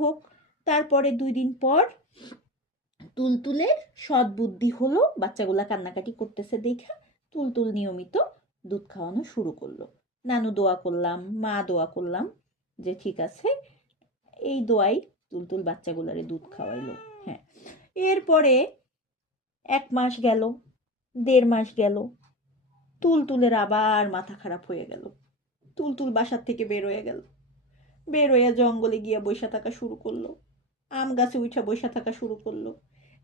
হোক, তারপরে 2 দিন পর তুলতুলের সৎ বুদ্ধি হলো, বাচ্চাগুলা কান্নাকাটি করতেছে দেখা তুলতুল নিয়মিত দুধ খাওয়ানো শুরু করলো। নানু দোয়া করলাম, মা দোয়া করলাম যে ঠিক আছে, এই দোয়াই তুলতুল বাচ্চাগুলারে দুধ খাওয়াইলো। হ্যাঁ, এরপরে 1 মাস গেল, 1.5 মাস গেল, তুলতুলের আবার মাথা খারাপ হয়ে গেল। তুলতুল বাসার থেকে বের হয়ে গেল, বের হইয়া জঙ্গলে গিয়া বইসা থাকা শুরু করলো, আম গাছে উঠা বইসা থাকা শুরু করলো,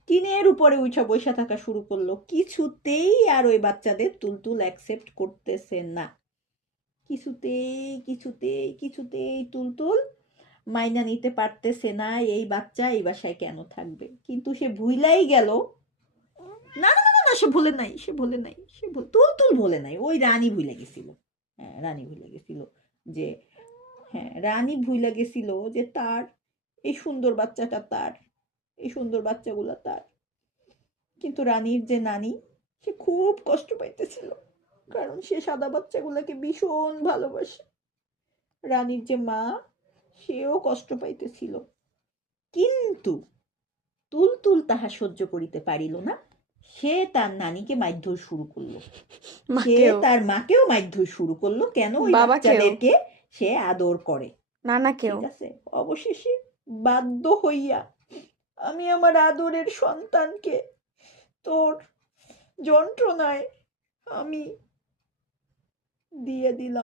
টিনের উপরে উঠা বইসা থাকা শুরু করলো। কিছুতেই আর ওই বাচ্চাদের তুলতুল অ্যাকসেপ্ট করতেছে না। কিছুতেই তুলতুল মাইনা নিতে পারতেছে না এই বাচ্চা এই বাসায় কেন থাকবে। কিন্তু সে ভুইলাই গেল, না না না না, সে ভুলে নাই, তুলতুল ভুলে নাই, ওই রানী ভুলে গেছিল। হ্যাঁ, রানী ভুলে গেছিল যে, হ্যাঁ, রানী ভুলে গেছিল যে তার এই সুন্দর বাচ্চাটা তার, এই সুন্দর বাচ্চাগুলা তার। কিন্তু রানীর যে নানি, সে খুব কষ্ট পাইতেছিল, কারণ সে সাদা বাচ্চাগুলাকে ভীষণ ভালোবাসে। রানীর যে মা, সেও কষ্ট পাইতেছিল। কিন্তু তুলতুল তাহা সহ্য করিতে পারিল না। সে তার নানিকে মারধর শুরু করলো, সে তার মাকেও মারধর শুরু করলো। কেন? ওই বাচ্চাদেরকে সে আদর করে, নানাকেও। ঠিক আছে, অবশেষে বাধ্য হইয়া আমি আমার আদরের সন্তানকে তোর যন্ত্রণায় আমি দিয়ে দিলাম।